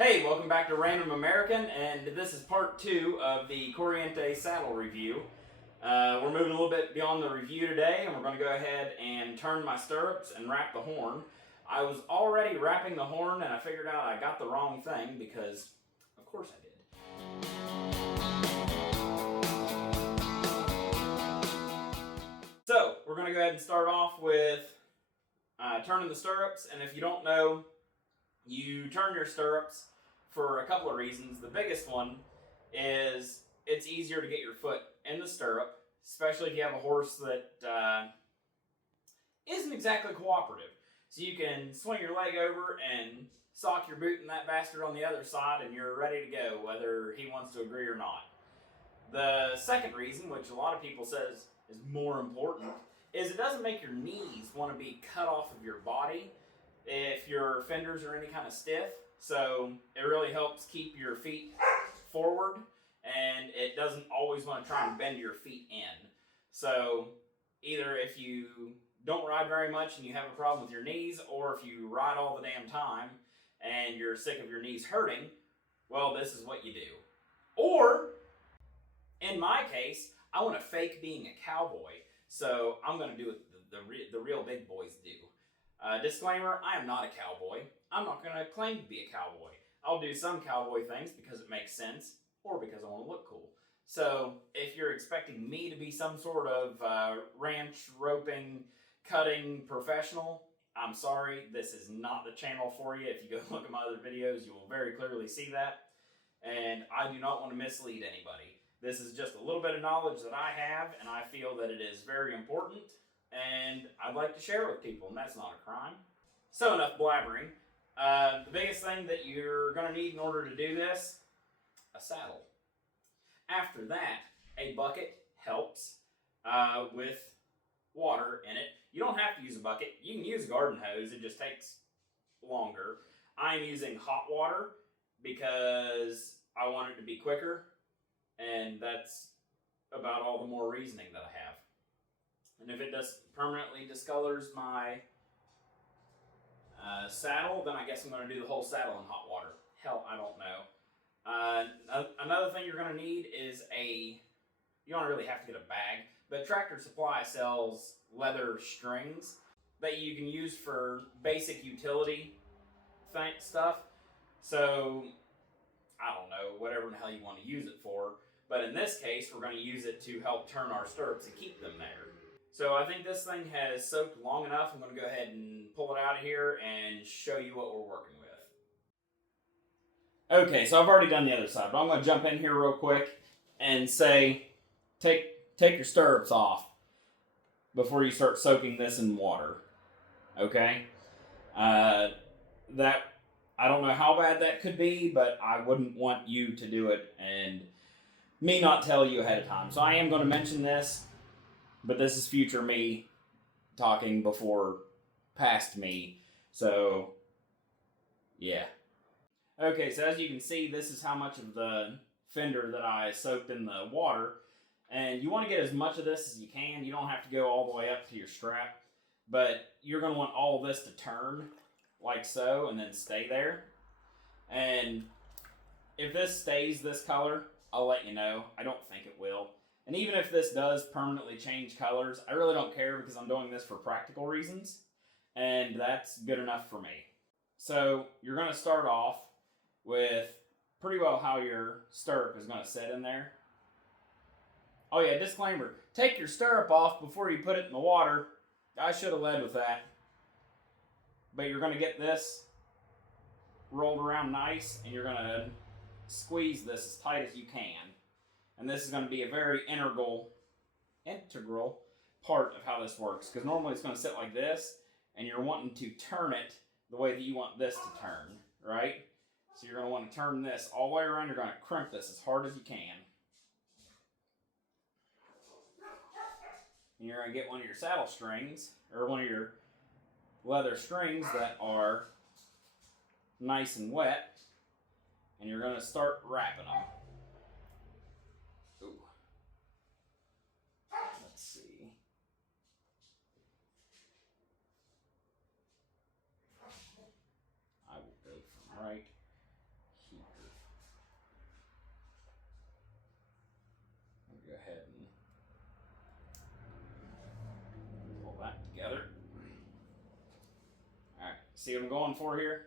Hey, welcome back to Random American, and this is part 2 of the Corriente saddle review. We're moving a little bit beyond the review today, and we're going to go ahead and turn my stirrups and wrap the horn. I was already wrapping the horn, and I figured out I got the wrong thing because, of course I did. So, we're going to go ahead and start off with turning the stirrups, and if you don't know, you turn your stirrups for a couple of reasons. The biggest one is it's easier to get your foot in the stirrup, especially if you have a horse that isn't exactly cooperative. So you can swing your leg over and sock your boot in that bastard on the other side and you're ready to go, whether he wants to agree or not. The second reason, which a lot of people says is more important, is it doesn't make your knees want to be cut off of your body if your fenders are any kind of stiff. So it really helps keep your feet forward, and it doesn't always want to try and bend your feet in. So either if you don't ride very much and you have a problem with your knees, or if you ride all the damn time and you're sick of your knees hurting, well, this is what you do. Or, in my case, I want to fake being a cowboy, so I'm going to do what the real big boys do. Disclaimer, I am not a cowboy. I'm not going to claim to be a cowboy. I'll do some cowboy things because it makes sense or because I want to look cool. So if you're expecting me to be some sort of ranch roping, cutting professional, I'm sorry, this is not the channel for you. If you go look at my other videos, you will very clearly see that. And I do not want to mislead anybody. This is just a little bit of knowledge that I have, and I feel that it is very important, and I'd like to share it with people, and that's not a crime. So enough blabbering. The biggest thing that you're going to need in order to do this, a saddle. After that, a bucket helps with water in it. You don't have to use a bucket. You can use a garden hose. It just takes longer. I'm using hot water because I want it to be quicker, and that's about all the more reasoning that I have. And if it permanently discolors my saddle, then I guess I'm going to do the whole saddle in hot water. Hell, I don't know. Another thing you're going to need is you don't really have to get a bag, but Tractor Supply sells leather strings that you can use for basic utility stuff. So, I don't know, whatever the hell you want to use it for. But in this case, we're going to use it to help turn our stirrups and keep them there. So I think this thing has soaked long enough. I'm going to go ahead and pull it out of here and show you what we're working with. Okay, so I've already done the other side, but I'm going to jump in here real quick and say, take your stirrups off before you start soaking this in water. Okay? That, I don't know how bad that could be, but I wouldn't want you to do it and me not tell you ahead of time. So I am going to mention this, but this is future me talking before past me. So, yeah. Okay, so as you can see, this is how much of the fender that I soaked in the water. And you want to get as much of this as you can. You don't have to go all the way up to your strap. But you're going to want all of this to turn like so and then stay there. And if this stays this color, I'll let you know. I don't think it will. And even if this does permanently change colors, I really don't care because I'm doing this for practical reasons. And that's good enough for me. So you're going to start off with pretty well how your stirrup is going to sit in there. Oh yeah, disclaimer. Take your stirrup off before you put it in the water. I should have led with that. But you're going to get this rolled around nice, and you're going to squeeze this as tight as you can. And this is going to be a very integral part of how this works. Because normally it's going to sit like this, and you're wanting to turn it the way that you want this to turn, right? So you're going to want to turn this all the way around. You're going to crimp this as hard as you can. And you're going to get one of your saddle strings, or one of your leather strings that are nice and wet, and you're going to start wrapping them. Ooh. Let's see. I will go from right See what I'm going for here?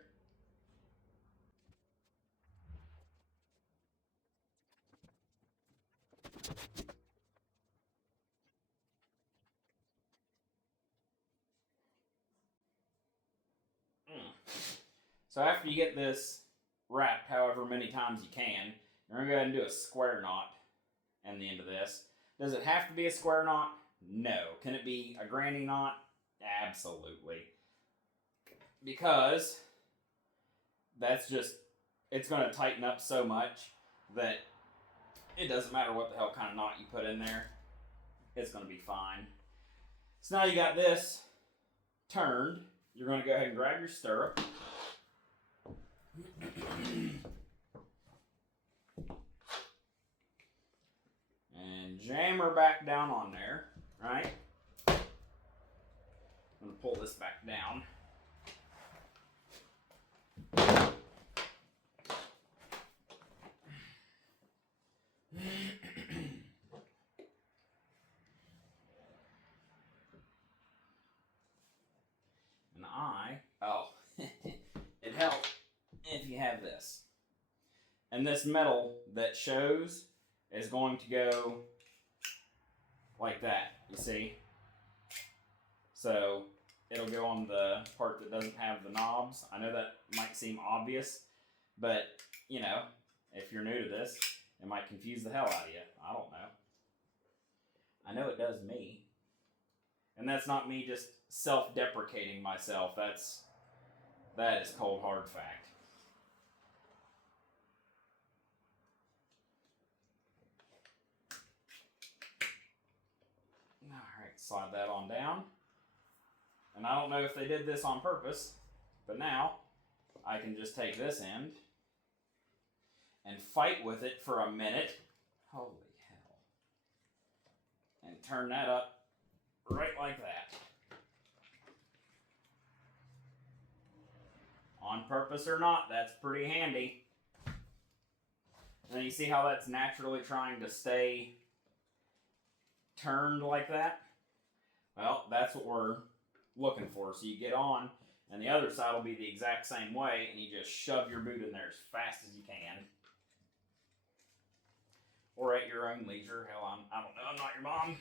So after you get this wrapped however many times you can, you're going to go ahead and do a square knot in the end of this. Does it have to be a square knot? No. Can it be a granny knot? Absolutely. Because that's just, it's going to tighten up so much that it doesn't matter what the hell kind of knot you put in there. It's going to be fine. So now you got this turned. You're going to go ahead and grab your stirrup. And jam her back down on there, right? I'm going to pull this back down. It helps if you have this. And this metal that shows is going to go like that, you see? So it'll go on the part that doesn't have the knobs. I know that might seem obvious, but you know, if you're new to this, it might confuse the hell out of you. I don't know. I know it does me. And that's not me just self-deprecating myself. That is cold hard fact. Alright, slide that on down. And I don't know if they did this on purpose, but now I can just take this end and fight with it for a minute. Holy hell. And turn that up right like that. On purpose or not, that's pretty handy. And then you see how that's naturally trying to stay turned like that? Well, that's what we're looking for. So you get on, and the other side will be the exact same way, and you just shove your boot in there as fast as you can. Or at your own leisure. Hell, I don't know, I'm not your mom.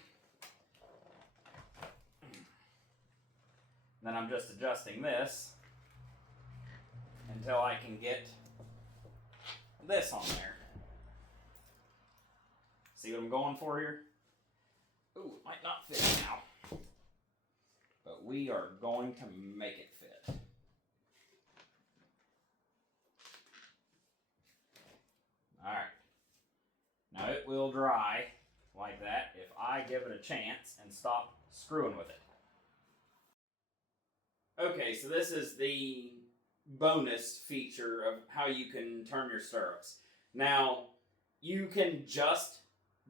Then I'm just adjusting this until I can get this on there. See what I'm going for here? Ooh, it might not fit now. But we are going to make it fit. Alright. Now it will dry like that if I give it a chance and stop screwing with it. Okay, so this is the bonus feature of how you can turn your stirrups. Now, you can just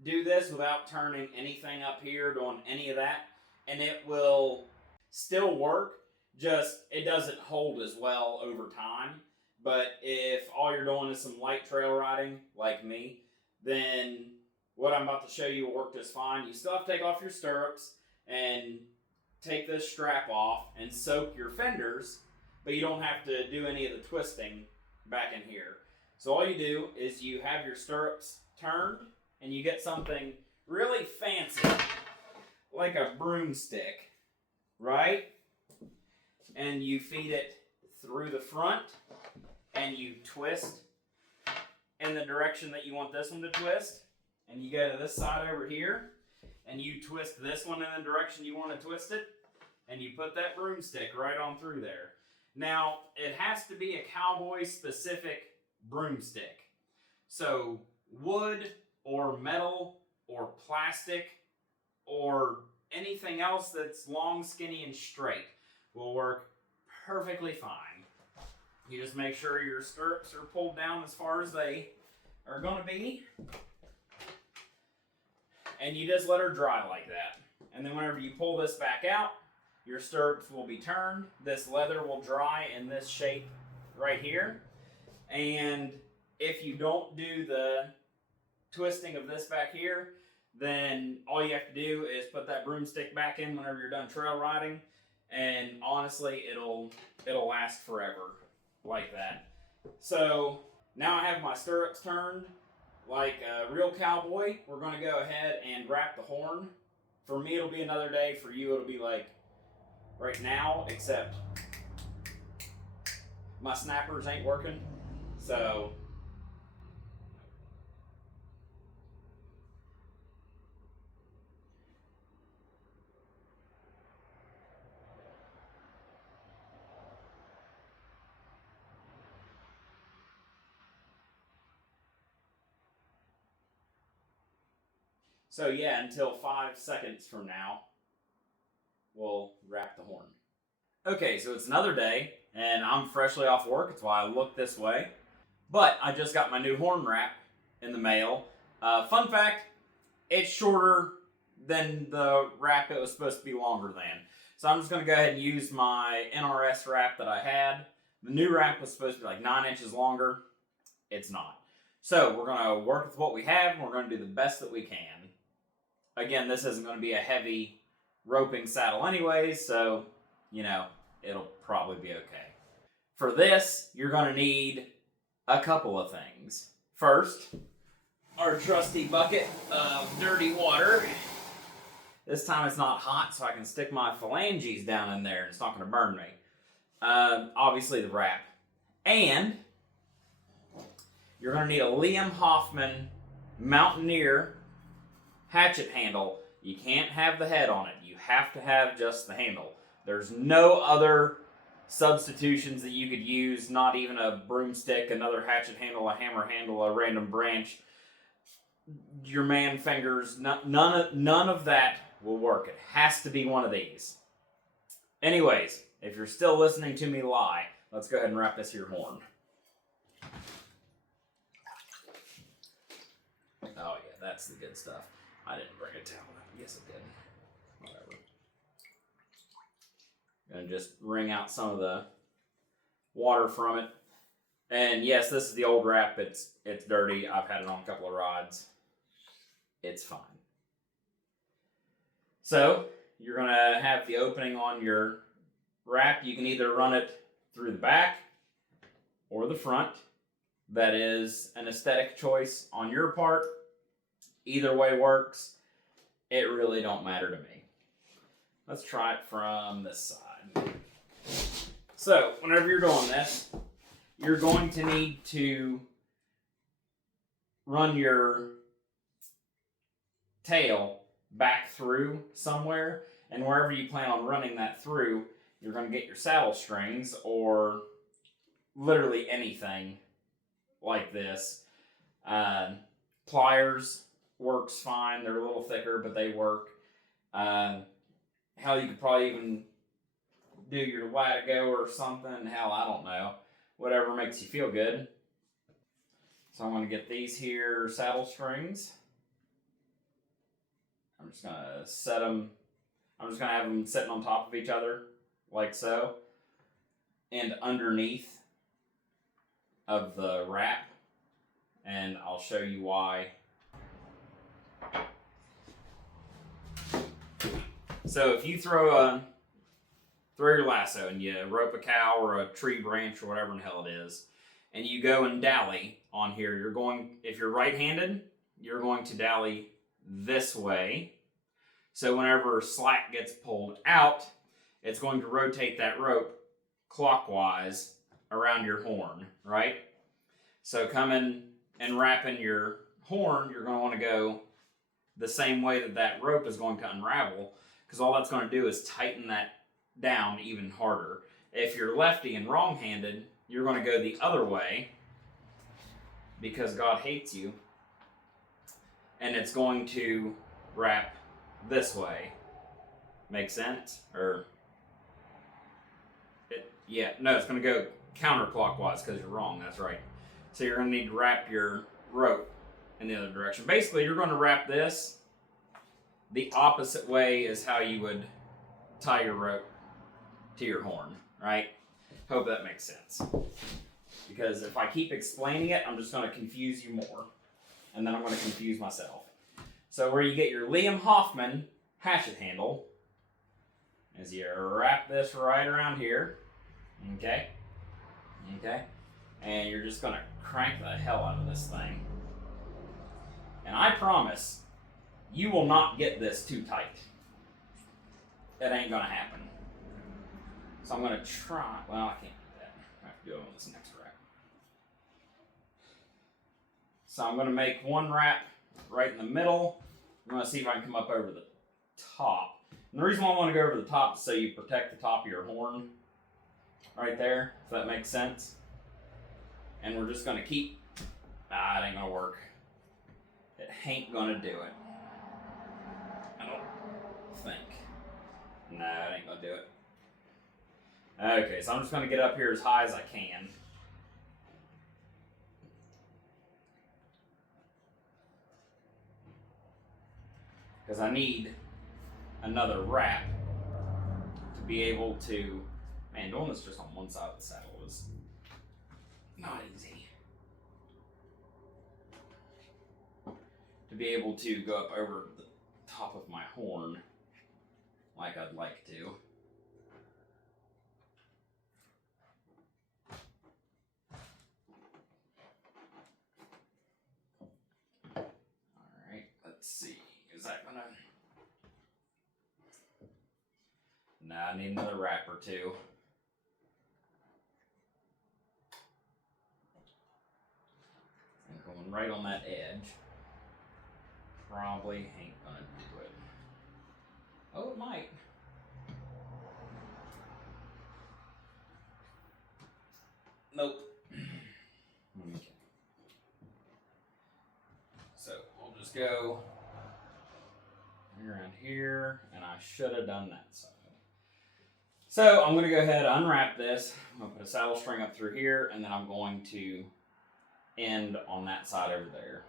do this without turning anything up here, doing any of that, and it will still work, just it doesn't hold as well over time. But if all you're doing is some light trail riding, like me, then what I'm about to show you will work just fine. You still have to take off your stirrups and take this strap off and soak your fenders, but you don't have to do any of the twisting back in here. So all you do is you have your stirrups turned and you get something really fancy, like a broomstick, right? And you feed it through the front and you twist in the direction that you want this one to twist. And you go to this side over here and you twist this one in the direction you want to twist it, and you put that broomstick right on through there. Now, it has to be a cowboy-specific broomstick. So, wood or metal or plastic or anything else that's long, skinny, and straight will work perfectly fine. You just make sure your stirrups are pulled down as far as they are going to be. And you just let her dry like that. And then whenever you pull this back out, your stirrups will be turned. This leather will dry in this shape right here. And if you don't do the twisting of this back here, then all you have to do is put that broomstick back in whenever you're done trail riding, and honestly, it'll last forever like that. So now I have my stirrups turned like a real cowboy. We're going to go ahead and wrap the horn. For me, it'll be another day. For you, it'll be like right now, except my snappers ain't working. So yeah, until 5 seconds from now, we'll wrap the horn. Okay, so it's another day, and I'm freshly off work. That's why I look this way. But I just got my new horn wrap in the mail. Fun fact, it's shorter than the wrap it was supposed to be longer than. So I'm just going to go ahead and use my NRS wrap that I had. The new wrap was supposed to be like 9 inches longer. It's not. So we're going to work with what we have, and we're going to do the best that we can. Again, this isn't going to be a heavy roping saddle anyways, so, you know, it'll probably be okay. For this, you're going to need a couple of things. First, our trusty bucket of dirty water. This time it's not hot, so I can stick my phalanges down in there and it's not going to burn me. Obviously the wrap. And you're going to need a Liam Hoffman Mountaineer hatchet handle. You can't have the head on it. You have to have just the handle. There's no other substitutions that you could use, not even a broomstick, another hatchet handle, a hammer handle, a random branch, your man fingers, none of that will work. It has to be one of these. Anyways, if you're still listening to me lie, let's go ahead and wrap this here horn. Oh yeah, that's the good stuff. I didn't bring a towel. Yes, I did. Whatever. Gonna just wring out some of the water from it. And yes, this is the old wrap. It's dirty. I've had it on a couple of rods. It's fine. So you're gonna have the opening on your wrap. You can either run it through the back or the front. That is an aesthetic choice on your part. Either way works. It really don't matter to me. Let's try it from this side. So, whenever you're doing this, you're going to need to run your tail back through somewhere, and wherever you plan on running that through, you're going to get your saddle strings or literally anything like this. Pliers works fine. They're a little thicker, but they work. Hell, you could probably even do your Latigo or something. Hell, I don't know. Whatever makes you feel good. So I'm going to get these here saddle strings. I'm just going to set them. I'm just going to have them sitting on top of each other, like so. And underneath of the wrap. And I'll show you why. So if you throw your lasso and you rope a cow or a tree branch or whatever in the hell it is, and you go and dally on here, if you're right-handed, you're going to dally this way. So whenever slack gets pulled out, it's going to rotate that rope clockwise around your horn, right? So coming and wrapping your horn, you're going to want to go the same way that rope is going to unravel, because all that's going to do is tighten that down even harder. If you're lefty and wrong-handed, you're going to go the other way because God hates you, and it's going to wrap this way. Make sense? It's going to go counterclockwise because you're wrong. That's right. So you're going to need to wrap your rope in the other direction. Basically, you're going to wrap this the opposite way is how you would tie your rope to your horn, right? Hope that makes sense. Because if I keep explaining it, I'm just going to confuse you more. And then I'm going to confuse myself. So where you get your Liam Hoffman hatchet handle, is you wrap this right around here, okay? And you're just gonna crank the hell out of this thing. And I promise, you will not get this too tight. That ain't gonna happen. So I'm gonna try, well, I can't do that. I have to do it on this next wrap. So I'm gonna make one wrap right in the middle. I'm gonna see if I can come up over the top. And the reason why I wanna go over the top is so you protect the top of your horn right there, if that makes sense. And we're just gonna keep, it ain't gonna work. It ain't gonna do it. I don't think. No, it ain't gonna do it. Okay, so I'm just gonna get up here as high as I can. Because I need another wrap to be able to, man, doing this just on one side of the saddle is not easy. To be able to go up over the top of my horn like I'd like to. Alright, let's see. Is that gonna... Nah, I need another wrap or two. And going right on that edge. Probably ain't gonna do it. Oh, it might. Nope. Okay. So we'll just go around here, and I should have done that side. So I'm gonna go ahead and unwrap this. I'm gonna put a saddle string up through here, and then I'm going to end on that side over there.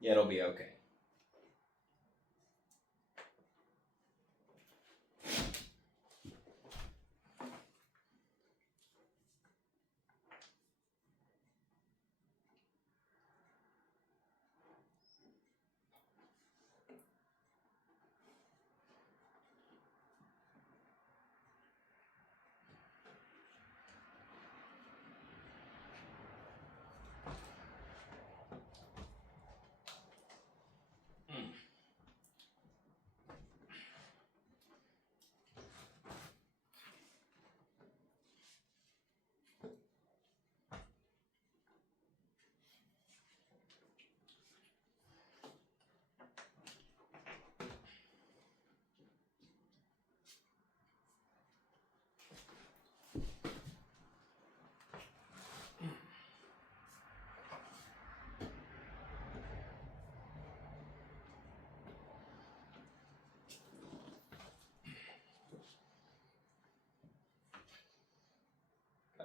Yeah, it'll be okay.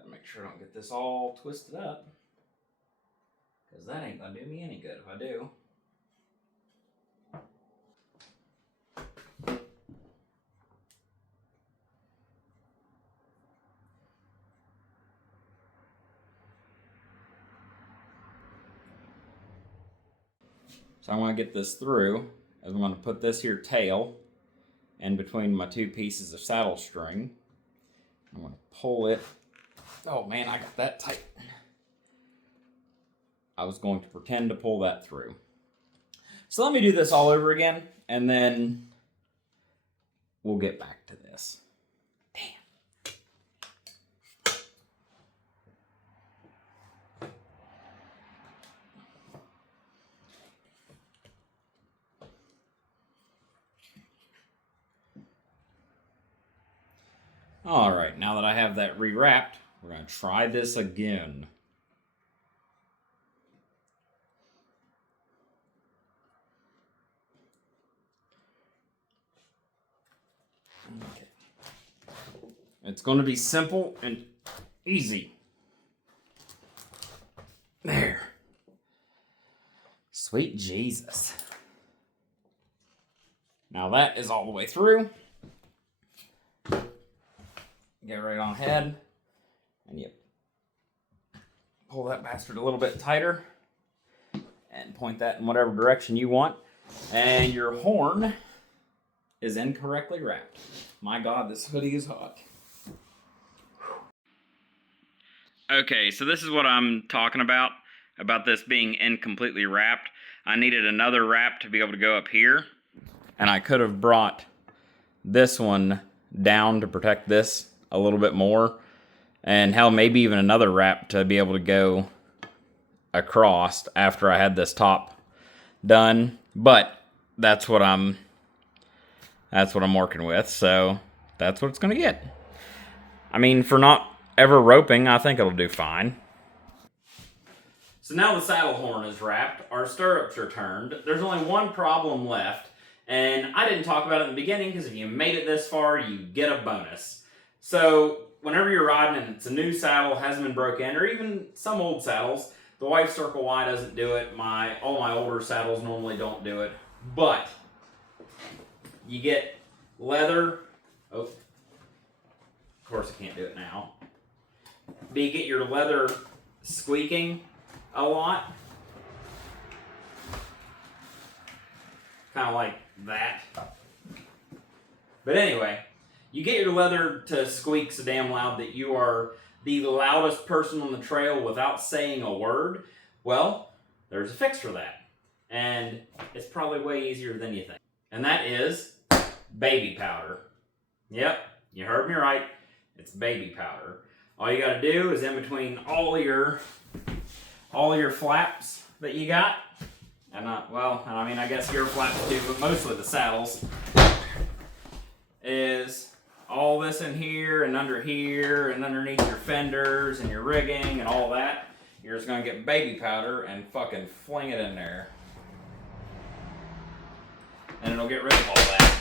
Make sure I don't get this all twisted up, because that ain't gonna do me any good if I do. So I want to get this through, as I'm going to put this here tail in between my two pieces of saddle string. I'm going to pull it. Oh man, I got that tight. I was going to pretend to pull that through. So let me do this all over again, and then we'll get back to this. Damn. All right, now that I have that rewrapped, we're going to try this again. Okay. It's going to be simple and easy. There. Sweet Jesus. Now that is all the way through. Get right on ahead, and you pull that bastard a little bit tighter and point that in whatever direction you want. And your horn is incorrectly wrapped. My God, this hoodie is hot. Okay, so this is what I'm talking about this being incompletely wrapped. I needed another wrap to be able to go up here. And I could have brought this one down to protect this a little bit more. And hell, maybe even another wrap to be able to go across after I had this top done. But that's what I'm working with, so that's what it's gonna get. I mean, for not ever roping, I think it'll do fine. So now the saddle horn is wrapped, our stirrups are turned. There's only one problem left, and I didn't talk about it in the beginning because if you made it this far, you get a bonus. So whenever you're riding and it's a new saddle, hasn't been broke in, or even some old saddles, the White Circle Y doesn't do it. All my older saddles normally don't do it, but you get leather. Oh, of course I can't do it now. But you get your leather squeaking a lot. Kind of like that. But anyway, you get your leather to squeak so damn loud that you are the loudest person on the trail without saying a word. Well, there's a fix for that. And it's probably way easier than you think. And that is baby powder. Yep, you heard me right. It's baby powder. All you gotta do is in between all your flaps that you got, and I guess your flaps too, but mostly the saddles, is all this in here and under here and underneath your fenders and your rigging and all that. You're just gonna get baby powder and fucking fling it in there. And it'll get rid of all that.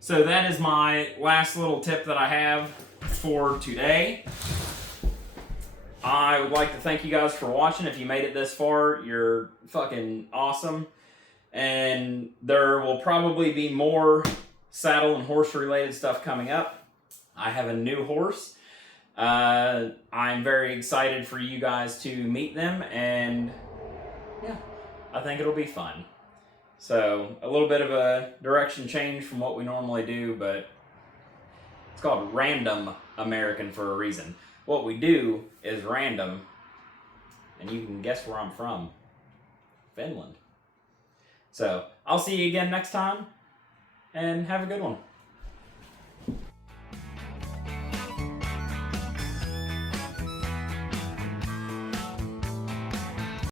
So that is my last little tip that I have for today. I would like to thank you guys for watching. If you made it this far, you're fucking awesome. And there will probably be more saddle and horse related stuff coming up. I have a new horse. I'm very excited for you guys to meet them, and yeah, I think it'll be fun. So, a little bit of a direction change from what we normally do, but it's called Random American for a reason. What we do is random, and you can guess where I'm from. Finland. So, I'll see you again next time, and have a good one.